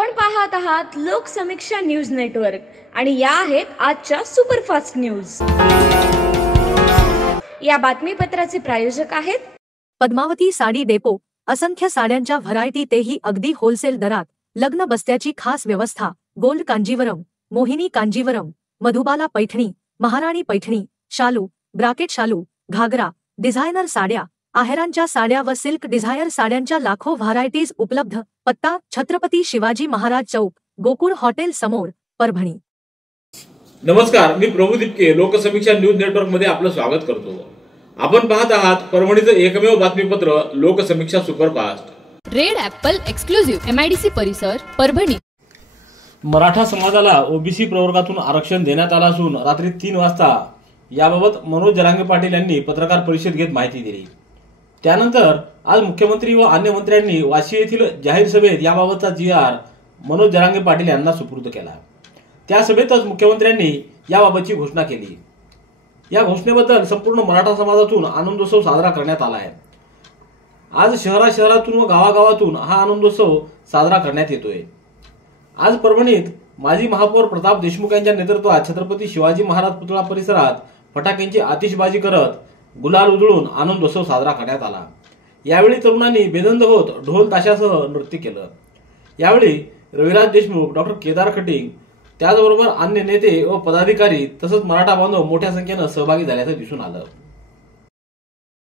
आपण पाहत आहात लोकसमीक्षा न्यूज नेटवर्क आणि या आहेत आजच्या सुपरफास्ट न्यूज। या बातमीपत्राचे प्रायोजक आहेत पद्मावती साडी डेपो। असंख्य साड्यांच्या व्हरायटी, तेही अगदी होलसेल दरात। लग्न बस्त्याची खास व्यवस्था। गोल्ड कांजीवरम, मोहिनी कांजीवरम, मधुबाला पैठणी, महाराणी पैठणी, शालू, ब्राकेट शालू, घागरा, डिझायनर साड्या, आहेरांच्या साड्या व सिल्क डिझायर साड्यांच्या लाखो व्हरायटीज उपलब्ध। पत्ता छत्रपती शिवाजी महाराज चौक, गोकुळ हॉटेल समोर, परभणी। नमस्कार, मी प्रभू दिपके लोकसमीक्षा न्यूज नेटवर्क मध्ये आपलं स्वागत करतो। आपण पाहत आहात परभणीचं एकमेव बातमीपत्र Loksamiksha superfast. Red Apple exclusive MIDC परिसर, परभणी। मराठा समाजाला ओबीसी प्रवर्गातून आरक्षण देण्यात आलं असून रात्री 3 वाजता याबाबत मनोज जरांगे पाटील यांनी पत्रकार परिषद घेत माहिती दिली। त्यानंतर आज मुख्यमंत्री व अन्य मंत्र्यांनी वाशी येथील जाहीर सभेत याबाबतचा GR मनोज जरांगे पाटील यांना सुपूर्द केला। त्या सभेतच मुख्यमंत्र्यांनी याबाबतची घोषणा केली। या घोषणेबद्दल संपूर्ण मराठा समाजातून आनंदोत्सव साजरा करण्यात आला आहे। आज शहरातून व गावागावातून हा आनंदोत्सव साजरा करण्यात येतोय। आज परभणीत माजी महापौर प्रताप देशमुख यांच्या नेतृत्वात छत्रपती शिवाजी महाराज पुतळा परिसरात फटाक्यांची आतिषबाजी करत गुलाल उधळून आनंदोत्सव साजरा करण्यात आला। यावेळी तरुणांनी बेधंद होत ढोल ताशासह नृत्य केलं। यावेळी रविराज देशमुख, डॉक्टर केदार खटिंग, त्याचबरोबर अन्य नेते व पदाधिकारी तसंच मराठा बांधव मोठ्या संख्येनं सहभागी झाल्याचं दिसून आलं।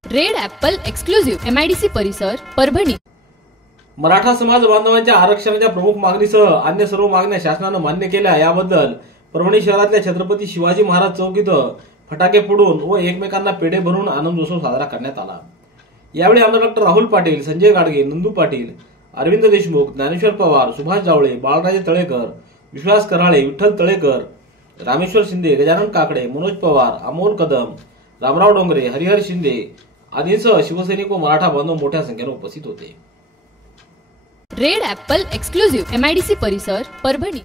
रेड ॲपल एक्सक्लुझिव्ह MIDC परिसर, परभणी। मराठा समाज बांधवांच्या आरक्षणाच्या प्रमुख मागणीसह अन्य सर्व मागण्या शासनानं मान्य केल्या याबद्दल परभणी शहरातल्या छत्रपती शिवाजी महाराज चौक इथं फटाके फोडून व एकमेकांना पेढे भरून आनंदोत्सव साजरा करण्यात आला। यावेळी आमदार डॉक्टर राहुल पाटील, संजय गाडगे, नंदू पाटील, अरविंद देशमुख, ज्ञानेश्वर पवार, सुभाष जावळे, बाळराजे तळेकर, विश्वास कराळे, विठ्ठल तळेकर, रामेश्वर शिंदे, गजानन काकडे, मनोज पवार, अमोल कदम, रामराव डोंगरे, हरिहर शिंदे आदींसह शिवसैनिक व मराठा बांधव मोठ्या संख्येने उपस्थित होते। रेड ॲपल एक्सक्लुझिव्ह MIDC परिसर, परभणी।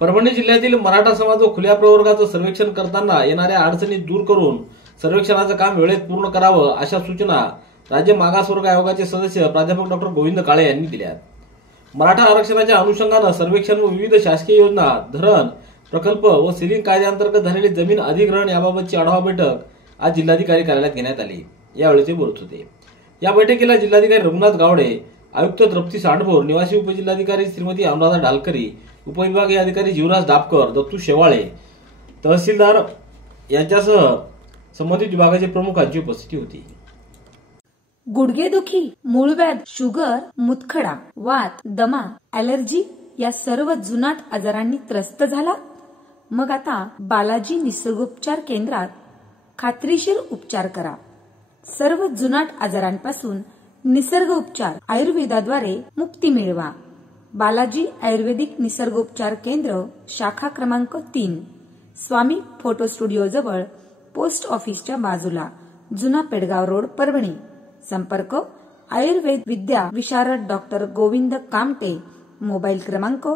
परभणी जिल्ह्यातील मराठा समाज व खुल्या प्रवर्गाचं सर्वेक्षण करताना येणाऱ्या अडचणी दूर करून सर्वेक्षणाचं काम वेळेत पूर्ण करावं अशा सूचना राज्य मागासवर्ग आयोगाचे सदस्य प्राध्यापक डॉक्टर गोविंद काळे यांनी दिल्या। मराठा आरक्षणाच्या अनुषंगानं सर्वेक्षण व विविध शासकीय योजना, धरण प्रकल्प व सिलिंग कायद्याअंतर्गत झालेली जमीन अधिग्रहण याबाबतची आढावा बैठक आज जिल्हाधिकारी कार्यालयात घेण्यात आली। यावेळी ते बोलत होते। या बैठकीला जिल्हाधिकारी रघुनाथ गावडे, आयुक्त तृप्ती सांडभोर, निवासी उपजिल्हाधिकारी श्रीमती अनुराधा ढालकरी, उपविभागीय अधिकारी जीवराज दापकर, दत्तू शेवाळे, तहसीलदार यांच्यासह संबंधित विभागाचे प्रमुखांची उपस्थिती होती। गुडघेदुखी, मूळव्याध, शुगर, मुतखडा, वात, दमा, ॲलर्जी या सर्व जुनाट आजारांनी त्रस्त झाला? मग आता बालाजी निसर्गोपचार केंद्रात खात्रीशीर उपचार करा। सर्व जुनाट आजारांपासून निसर्ग उपचार आयुर्वेदाद्वारे मुक्ती मिळवा। बालाजी आयुर्वेदिक निसर्गोपचार केंद्र, शाखा क्रमांक 3, स्वामी फोटो स्टुडिओ जवळ, पोस्ट ऑफिसच्या बाजूला, जुना पेडगाव रोड, परभणी। संपर्क आयुर्वेद विद्या विशारद डॉक्टर गोविंद कामटे, मोबाईल क्रमांक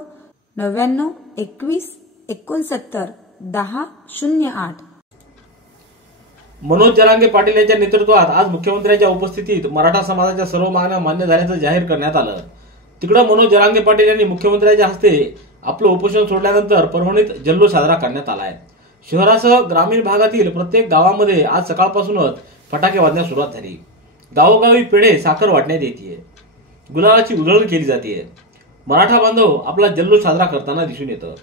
99 21 69 10 08। मनोज जरांगे पाटील यांच्या नेतृत्वात आज मुख्यमंत्र्यांच्या उपस्थितीत मराठा समाजाच्या सर्व मागण्या मान्य झाल्याचं जाहीर करण्यात आलं। तिकडे मनोज जरांगे पाटील यांनी मुख्यमंत्र्यांच्या हस्ते आपलं उपोषण सोडल्यानंतर परभणीत जल्लोष साजरा करण्यात आलाय। शहरासह ग्रामीण भागातील प्रत्येक गावामध्ये आज सकाळपासूनच फटाके वाजण्यास सुरुवात झाली। गावोगावी पेढे, साखर वाटण्यात येते, गुलालाची उधळण केली जाते। मराठा बांधव आपला जल्लोष साजरा करताना दिसून येतं।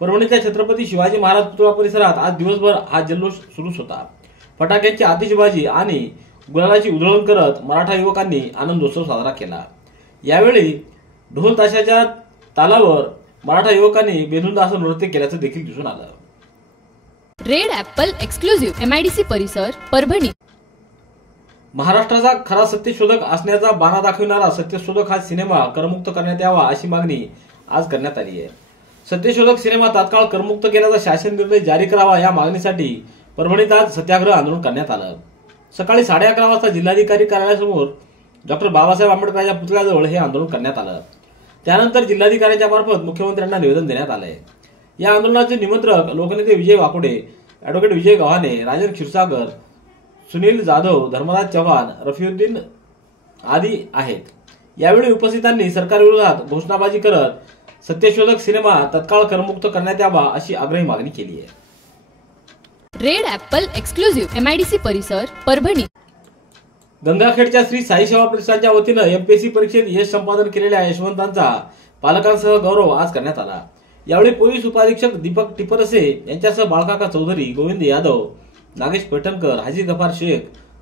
परभणीच्या छत्रपती शिवाजी महाराज पुतळा परिसरात आज दिवसभर हा जल्लोष सुरूच होता। फटाक्यांची आतिषबाजी आणि गुलालाची उधळण करत मराठा युवकांनी आनंदोत्सव साजरा केला। यावेळी ढोल ताशाच्या तालावर मराठा युवकांनी बेधुंद असं नृत्य केल्याचं देखील दिसून आलं। रेड ॲपल एक्सक्लुझिव्ह MIDC परिसर, परभणी। महाराष्ट्राचा खरा सत्यशोधक असण्याचा बाणा दाखविणारा सत्यशोधक हा सिनेमा करमुक्त करण्यात यावा अशी मागणी आज करण्यात आली आहे। सत्यशोधक सिनेमा तात्काळ करमुक्त केल्याचा शासन निर्णय जारी करावा या मागणीसाठी परभणीत आज सत्याग्रह आंदोलन करण्यात आलं। सकाळी 11:30 वाजता जिल्हाधिकारी कार्यालयासमोर डॉक्टर बाबासाहेब आंबेडकरांच्या पुतळ्याजवळ हे आंदोलन करण्यात आलं। त्यानंतर जिल्हाधिकाऱ्यांच्या मार्फत मुख्यमंत्र्यांना निवेदन देण्यात आलंय। या आंदोलनाचे निमंत्रक लोकनेते विजय वाकोडे, ॲडव्होकेट विजय गव्हाणे, राजन क्षीरसागर, सुनील जाधव, धर्मराज चव्हाण, रफिउद्दीन आदी आहेत। यावेळी उपस्थितांनी सरकारविरोधात घोषणाबाजी करत सत्यशोधक सिनेमा तत्काळ करमुक्त करण्यात यावा अशी आग्रही मागणी केली आहे. रेड ॲपल एक्सक्लुझिव्ह MIDC परिसर परभणी. गंगाखेडच्या श्री साई सेवा प्रतिष्ठानच्या वतीनं MPSC परीक्षेत यश संपादन केलेल्या यशवंतांचा पालकांसह गौरव आज करण्यात आला. यावेळी पोलीस उपाधीक्षक दीपक टिपरसे यांच्यासह बाळकाका चौधरी, गोविंद यादव, नागेश पैठणकर, हाजी गफार शेख,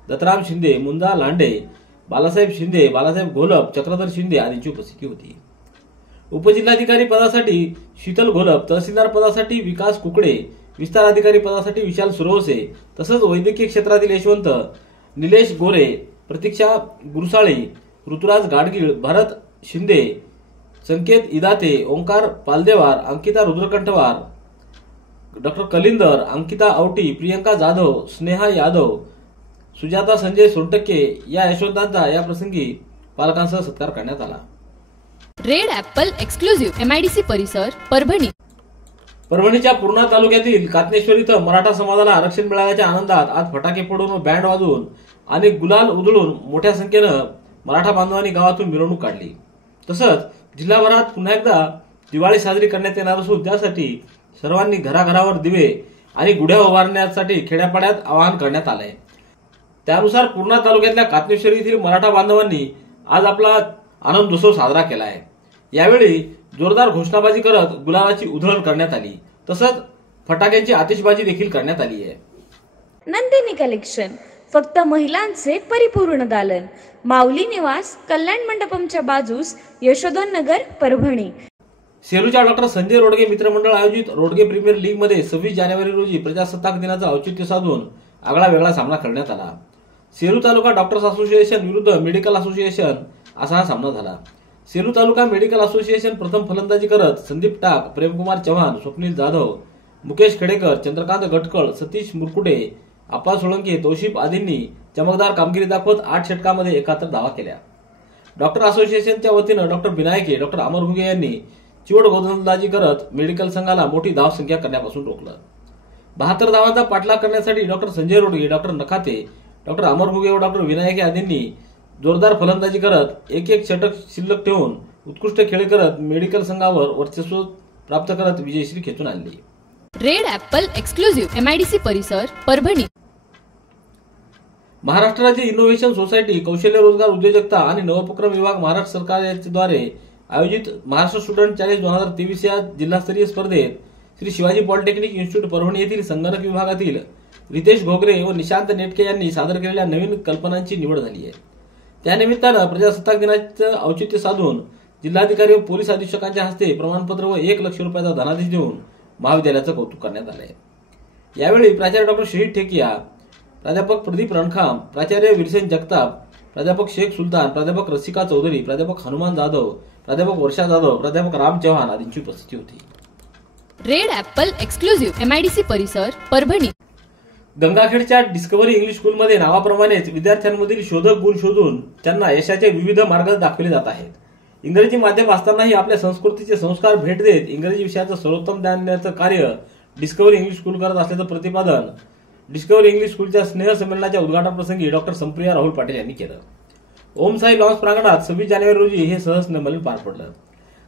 दत्तराम शिंदे, मुंदा लांडे, बालासाहेब शिंदे, बालासाहेब घोलप, चक्रधर शिंदे आदींची उपस्थिती होती. उपजिल्हाधिकारी पदासाठी शीतल घोलप, तहसीलदार पदासाठी विकास कुकडे, विस्तार अधिकारी पदासाठी विशाल सुरवसे तसंच वैद्यकीय क्षेत्रातील यशवंत निलेश गोरे, प्रतीक्षा गुरसाळी, ऋतुराज गाडगीळ, भरत शिंदे, संकेत इदाते, ओंकार पालदेवार, अंकिता रुद्रकंठवार, डॉक्टर कलिंदर, अंकिता आवटी, प्रियंका जाधव, स्नेहा यादव, सुजाता संजय सोनटक्के या यशवंतांचा या प्रसंगी पालकांसह सत्कार करण्यात आला. रेड ॲपल एक्सक्लुझिव्ह MIDC परिसर परभणी. परभणीच्या पूर्णा तालुक्यातील कातनेश्वर इथं मराठा समाजाला आरक्षण मिळाल्याच्या आनंदात आज फटाके फोडून व बँड वाजवून आणि गुलाल उधळून मोठ्या संख्येनं मराठा बांधवांनी गावातून मिरवणूक काढली. तसंच जिल्हाभरात पुन्हा एकदा दिवाळी साजरी करण्यात येणार असून त्यासाठी सर्वांनी घराघरावर दिवे आणि गुढ्या उभारण्यासाठी खेड्यापाड्यात आवाहन करण्यात आलंय. त्यानुसार पूर्णा तालुक्यातल्या कातनेश्वर येथील मराठा बांधवांनी आज आपला आनंदोत्सव साजरा केला आहे. यावेळी जोरदार घोषणाबाजी करत गुलालाची उधळण करण्यात आली. तसंच फटाक्यांची आतिषबाजी देखील करण्यात आली आहे. नंदिनी कलेक्शन, फक्त महिलांचे परिपूर्ण दालन, माऊली निवास, कल्याण मंडपमच्या बाजूस, यशोधन नगर, परभणी. सेलूच्या डॉक्टर संजय रोडगे मित्रमंडळ आयोजित रोडगे प्रीमियर लीग मध्ये 26 जानेवारी रोजी प्रजासत्ताक दिनाचं औचित्य साधून आगळा वेगळा सामना खेळण्यात आला. सेलू तालुका डॉक्टर्स असोसिएशन विरुद्ध मेडिकल असोसिएशन असा हा सामना झाला. सेलू तालुका मेडिकल असोसिएशन प्रथम फलंदाजी करत संदीप टाक, प्रेमकुमार चव्हाण, स्वप्नील जाधव, मुकेश खेडेकर, चंद्रकांत गटकळ, सतीश मुरकुटे, आप्पा सोळंके, तौशिफ आदींनी चमकदार कामगिरी दाखवत 8 षटकामध्ये 71 धावा केल्या. डॉक्टर असोसिएशनच्या वतीनं डॉक्टर विनायके, डॉक्टर अमर घुगे यांनी चिवट गोलंदाजी करत मेडिकल संघाला मोठी धावसंख्या करण्यापासून रोखलं. 72 धावांचा पाठलाग करण्यासाठी डॉक्टर संजय रोडगे, डॉक्टर नखाते, डॉक्टर अमर घुगे व डॉक्टर विनायके आदींनी जोरदार फलंदाजी करत एक षटक शिल्लक ठेवून उत्कृष्ट खेळ करत मेडिकल संघावर वर्चस्व प्राप्त करत विजयश्री खेचून आणली. रेड ॲपल एक्सक्लुझिव्ह MIDC परिसर परभणी. महाराष्ट्र राज्य इनोव्हेशन सोसायटी, कौशल्य रोजगार उद्योजकता आणि नवोपक्रम विभाग महाराष्ट्र सरकार यांच्याद्वारे आयोजित महाराष्ट्र स्टुडंट चॅलेंज 2023 या जिल्हास्तरीय स्पर्धेत श्री शिवाजी पॉलिटेक्निक इन्स्टिट्यूट परभणी येथील संगणक विभागातील रितेश घोगरे व निशांत नेटके यांनी सादर केलेल्या नवीन कल्पनांची निवड झाली आहे. त्यानिमित्तानं प्रजासत्ताक दिनाचं औचित्य साधून जिल्हाधिकारी व पोलीस अधीक्षकांच्या हस्ते प्रमाणपत्र व 1 लाख रुपयाचा धनादेश देऊन महाविद्यालयाचं कौतुक करण्यात आलं आहे. यावेळी प्राचार्य डॉक्टर शहीद ठेकिया, प्राध्यापक प्रदीप रणखाम, प्राचार्य विरसेन जगताप, प्राध्यापक शेख सुलतान, प्राध्यापक रसिका चौधरी, प्राध्यापक हनुमान जाधव, प्राध्यापक वर्षा जाधव, प्राध्यापक राम चव्हाण आदींची उपस्थिती होती. रेड ॲपल एक्सक्लुझिव्ह MIDC परिसर परभणी. गंगाखेडच्या डिस्कव्हरी इंग्लिश स्कूलमध्ये नावाप्रमाणेच विद्यार्थ्यांमधील शोधक गुण शोधून त्यांना यशाचे विविध मार्ग दाखवले जात आहेत. इंग्रजी माध्यम असतानाही आपल्या संस्कृतीचे संस्कार भेट देत इंग्रजी विषयाचं सर्वोत्तम ज्ञान देण्याचं कार्य डिस्कव्हरी इंग्लिश स्कूल करत असल्याचं प्रतिपादन डिस्कव्हरी इंग्लिश स्कूलच्या स्नेह संमेलनाच्या उद्घाटन प्रसंगी डॉक्टर संप्रिया राहुल पाटील यांनी केलं. ओम साई लॉन्स प्रांगणात 26 जानेवारी रोजी हे सहस्मेलन पार पडलं.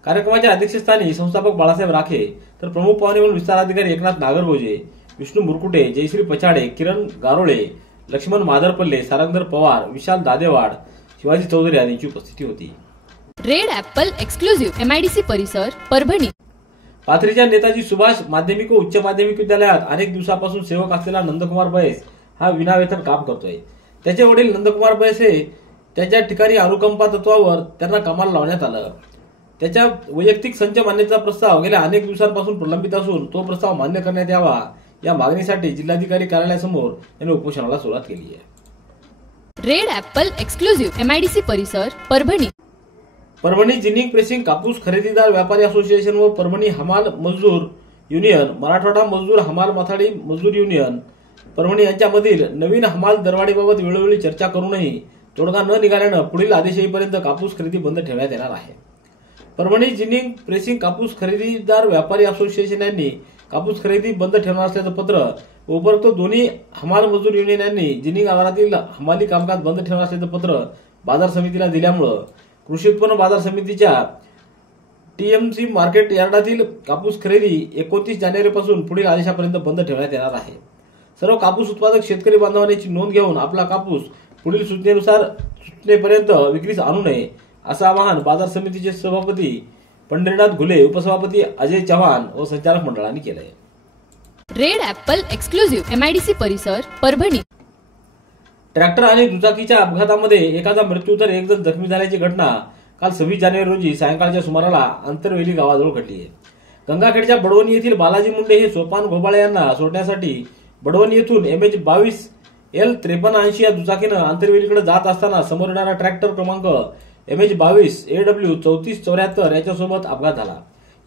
कार्यक्रमाच्या अध्यक्षस्थानी संस्थापक बाळासाहेब राखे तर प्रमुख पाहुणे म्हणून विस्तार अधिकारी एकनाथ नागरगोजे, विष्णू मुरकुटे, जयश्री पछाडे, किरण गारोळे, लक्ष्मण माधरपल्ले, सारंगधर पवार, विशाल दादेवाड, शिवाजी चौधरी आदींची उपस्थिती होती. रेड ॲपल एक्सक्लुझिव्ह MIDC परिसर परभणी. पाथरीच्या नेताजी सुभाष माध्यमिक व उच्च माध्यमिक विद्यालयात अनेक दिवसापासून सेवक असलेला नंदकुमार बैस हा विनावेतन काम करतोय. त्याचे वडील नंदकुमार बैस हे त्याच्या ठिकाणी अनुकंपा तत्वावर त्यांना कामाला लावण्यात आलं. त्याच्या वैयक्तिक संच मान्यतेचा प्रस्ताव गेल्या अनेक दिवसांपासून प्रलंबित असून तो प्रस्ताव मान्य करण्यात यावा या मागणीसाठी जिल्हाधिकारी कार्यालयासमोर त्यांनी उपोषणाला सुरुवात केली आहे. रेड ॲपल एक्सक्लुझिव्ह MIDC परिसर परभणी. परभणी जिनिंग प्रेसिंग कापूस खरेदीदार व्यापारी असोसिएशन व परभणी हमाल मजदूर युनियन, मराठवाडा मजदूर हमाल माथाडी मजदूर युनियन परभणी यांच्यामधील नवीन हमाल दरवाढीबाबत वेळोवेळी चर्चा करूनही तोडगा न निघाल्यानं पुढील आदेश येईपर्यंत कापूस खरेदी बंद ठेवण्यात येणार आहे. परभणी जिनिंग प्रेसिंग कापूस खरेदीदार व्यापारी असोसिएशन यांनी कापूस खरेदी बंद ठेवणार असल्याचं पत्र व उपरोक्त दोन्ही हमाल मजदूर युनियन यांनी जिनिंग आवारातील हमाली कामकाज बंद ठेवणार असल्याचं पत्र बाजार समितीला दिल्यामुळं कृषी उत्पन्न बाजार समितीच्या टीएमसी मार्केट यार्डातील कापूस खरेदी 29 जानेवारीपासून पुढील आदेशापर्यंत बंद ठेवण्यात येणार आहे. सर्व कापूस उत्पादक शेतकरी बांधवांची नोंद घेऊन आपला कापूस पुढील सूचनेपर्यंत विक्रीस आणू नये असं आवाहन बाजार समितीचे सभापती पंढरीनाथ घुले, उपसभापती अजय चव्हाण व संचालक मंडळाने केलंय. रेड ॲपल एक्सक्लुझिव्ह MIDC परिसर परभणी. ट्रॅक्टर आणि दुचाकीच्या अपघातामध्ये एकाचा मृत्यू तर एक जण जखमी झाल्याची घटना काल 26 जानेवारी रोजी सायंकाळच्या सुमाराला आंतरवेली गावाजवळ घडली आहे. गंगाखेडच्या बडवणी येथील बालाजी मुंडे हे सोपान घोबाळे यांना सोडण्यासाठी बडवणी येथून MH22L5380 या दुचाकीनं आंतरवेलीकडे जात असताना समोर येणारा ट्रॅक्टर क्रमांक MH22AW 3474 याच्यासोबत अपघात झाला.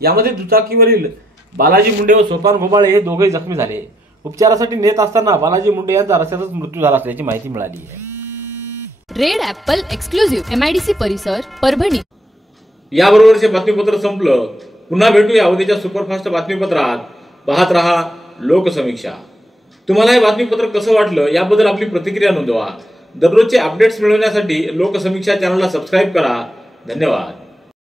यामध्ये दुचाकीवरील बालाजी मुंडे व सोपान घोबाळे हे दोघेही जखमी झाले. उपचारासाठी नेत असताना बालाजी मुंडे यांचा रस्त्यातच मृत्यू झाला असल्याची माहिती मिळाली आहे. रेड ॲपल एक्सक्लुझिव्ह MIDC परिसर परभणी. याबरोबरचे बातमीपत्र संपलं. पुन्हा भेटूया उद्याच्या सुपरफास्ट बातमीपत्रात. पाहत रहा लोकसमीक्षा. तुम्हाला हे बातमीपत्र कसं वाटलं याबद्दल आपली प्रतिक्रिया नोंदवा. दररोजचे अपडेट्स मिळवण्यासाठी लोकसमीक्षा चॅनलला सबस्क्राईब करा. धन्यवाद.